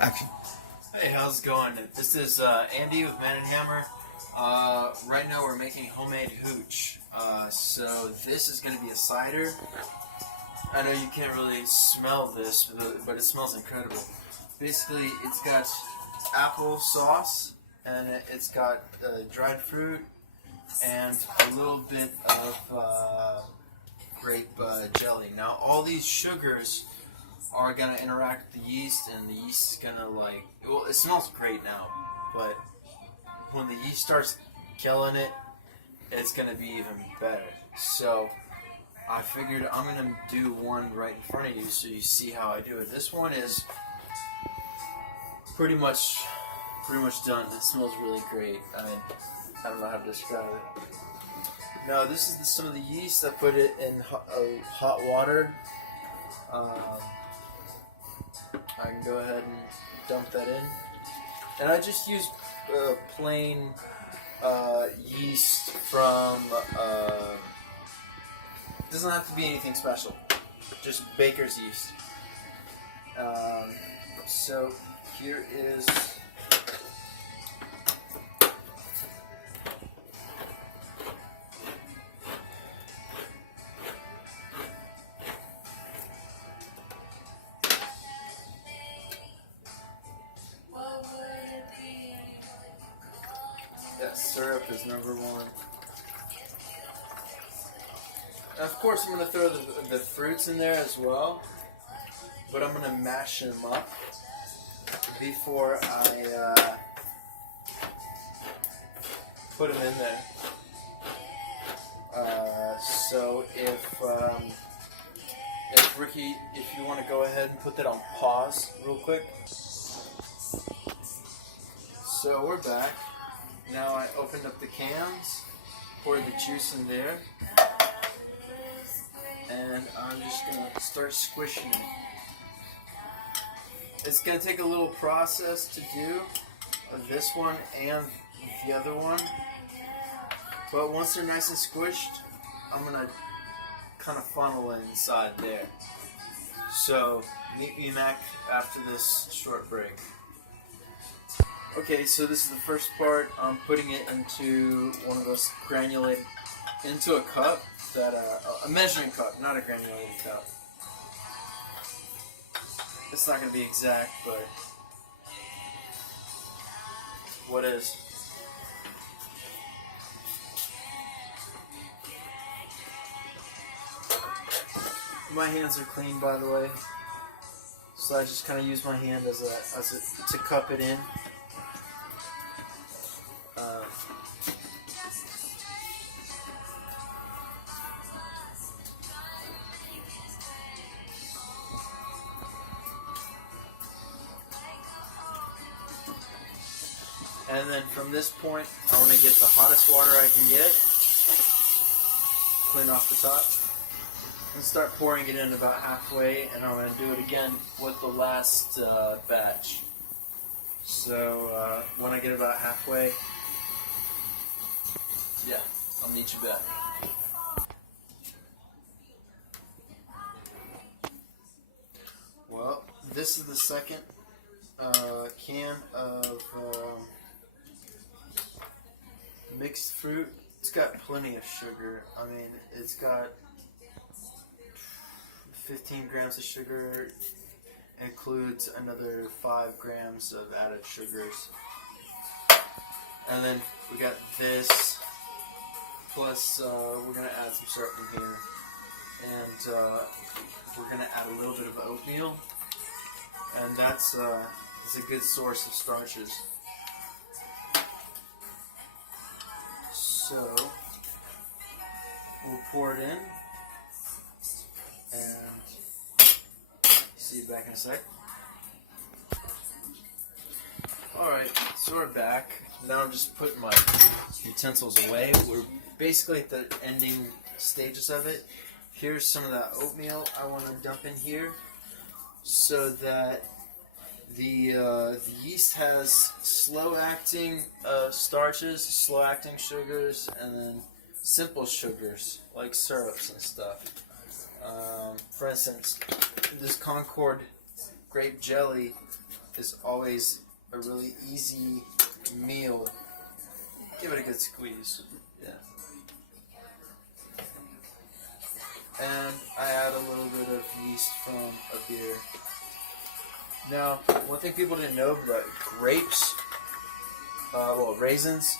Action. Hey, how's it going? This is Andy with Man and Hammer. Right now we're making homemade hooch. So this is going to be a cider. I know you can't really smell this, but it smells incredible. Basically, it's got apple sauce, and it's got dried fruit, and a little bit of grape jelly. Now, all these sugars are going to interact with the yeast, and the yeast is going to well, it smells great now, but when the yeast starts killing it, it's going to be even better. So I figured I'm going to do one right in front of you so you see how I do it. This one is pretty much done. It smells really great. I mean, I don't know how to describe it. Now, this is some of the yeast. I put it in hot water. I can go ahead and dump that in. And I just use plain yeast from, doesn't have to be anything special, just baker's yeast. So here is syrup is number one. And of course, I'm going to throw the fruits in there as well, but I'm going to mash them up before I put them in there. So if Ricky, if you want to go ahead and put that on pause real quick. So we're back. Now I opened up the cans, poured the juice in there, and I'm just going to start squishing it. It's going to take a little process to do this one and the other one, but once they're nice and squished, I'm going to kind of funnel it inside there. So meet me back after this short break. Okay, so this is the first part. I'm putting it into one of those granulated, into a cup, that a measuring cup, not a granulated cup. It's not going to be exact, but what is? My hands are clean, by the way, so I just kind of use my hand to cup it in. And then from this point, I want to get the hottest water I can get, clean off the top, and start pouring it in about halfway, and I'm going to do it again with the last batch. So when I get about halfway, yeah, I'll meet you back. Well, this is the second can of mixed fruit. It's got plenty of sugar. I mean, it's got 15 grams of sugar. It includes another 5 grams of added sugars. And then we got this, plus we're going to add some syrup in here. And we're going to add a little bit of oatmeal. And that's a good source of starches. So we'll pour it in, and see you back in a sec. Alright, so we're back. Now I'm just putting my utensils away. We're basically at the ending stages of it. Here's some of that oatmeal I want to dump in here, so that the yeast has slow-acting starches, slow-acting sugars, and then simple sugars like syrups and stuff. For instance, this Concord grape jelly is always a really easy meal. Give it a good squeeze. Yeah. And I add a little bit of yeast from a beer. Now, one thing people didn't know about grapes, raisins.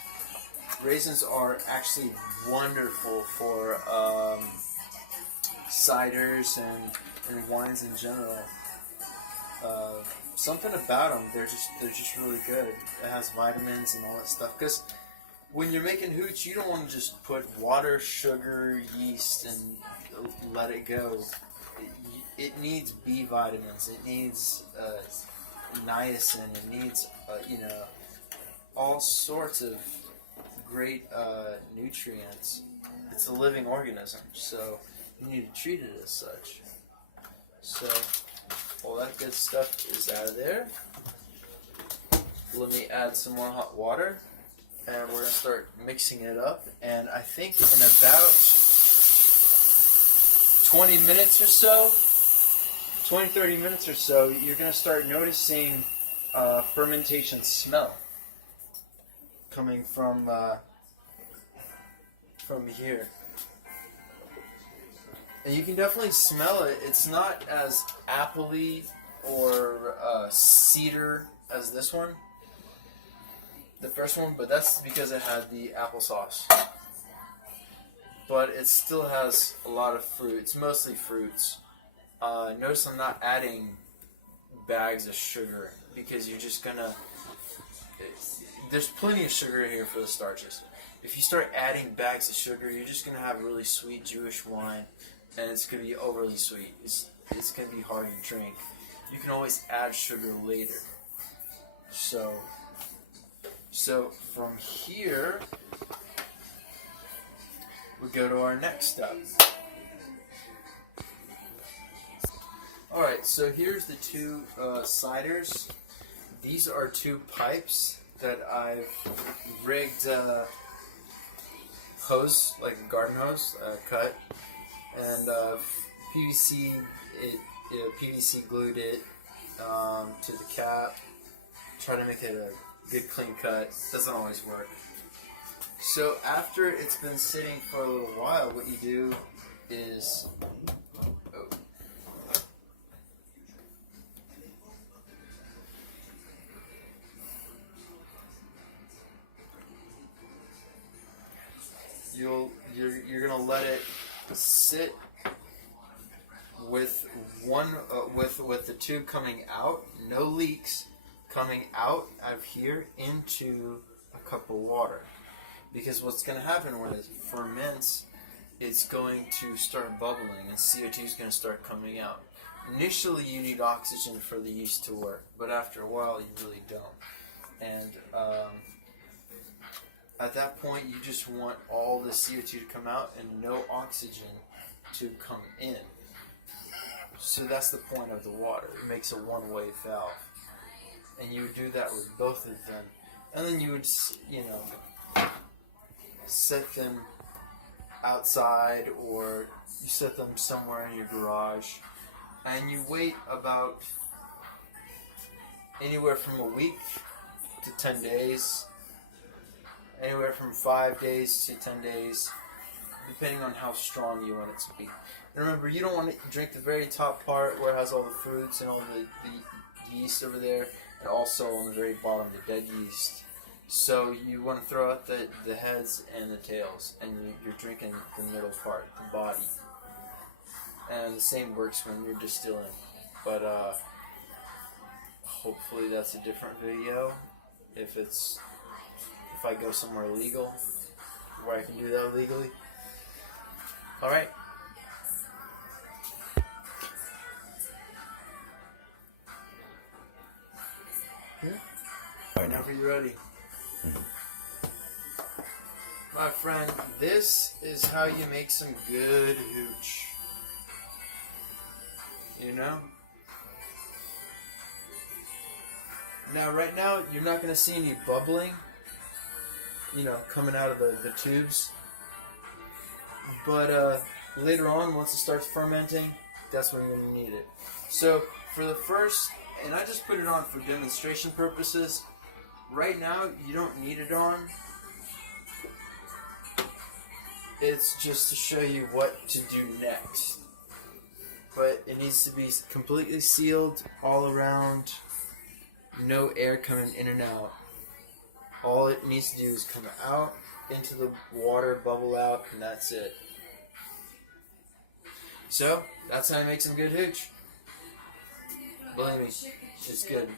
Raisins are actually wonderful for ciders and wines in general. Something about them, they're just really good. It has vitamins and all that stuff. Because when you're making hooch, you don't want to just put water, sugar, yeast, and let it go. It needs B vitamins. It needs niacin. It needs all sorts of great nutrients. It's a living organism, so you need to treat it as such. So all that good stuff is out of there. Let me add some more hot water, and we're going to start mixing it up. And I think in about 20 minutes or so, 20-30 minutes or so, you're going to start noticing fermentation smell coming from here. And you can definitely smell it. It's not as appley or cedar as this one, the first one, but that's because it had the applesauce. But it still has a lot of fruit. It's mostly fruits. Notice I'm not adding bags of sugar because you're just gonna. There's plenty of sugar here for the starches. If you start adding bags of sugar, you're just gonna have really sweet Jewish wine, and it's gonna be overly sweet. It's gonna be hard to drink. You can always add sugar later. So from here, we go to our next step. Alright, so here's the two ciders. These are two pipes that I've rigged hose, like a garden hose, cut, and PVC glued it to the cap. Try to make it a good clean cut. Doesn't always work. So after it's been sitting for a little while, what you do is you're gonna let it sit with one with the tube coming out, no leaks, coming out of here into a cup of water. Because what's going to happen when it ferments, it's going to start bubbling and CO2 is going to start coming out. Initially, you need oxygen for the yeast to work, but after a while, you really don't. And at that point, you just want all the CO2 to come out and no oxygen to come in. So that's the point of the water. It makes a one-way valve. And you would do that with both of them. And then you would, set them outside, or you set them somewhere in your garage. And you wait about anywhere from a week to 10 days. Anywhere from 5 days to 10 days, depending on how strong you want it to be. And remember, you don't want to drink the very top part where it has all the fruits and all the yeast over there, and also on the very bottom, the dead yeast. So you want to throw out the heads and the tails, and you're drinking the middle part, the body. And the same works when you're distilling. But hopefully that's a different video. If I go somewhere legal, where I can do that legally. Alright. Alright, now you're ready. My friend, this is how you make some good hooch. You know? Now, right now, you're not going to see any bubbling, coming out of the tubes. But later on, once it starts fermenting, that's when you're going to need it. So, for the first and I just put it on for demonstration purposes. Right now, you don't need it on. It's just to show you what to do next. But it needs to be completely sealed all around. No air coming in and out. All it needs to do is come out into the water, bubble out, and that's it. So, that's how I make some good hooch. Believe me, it's good.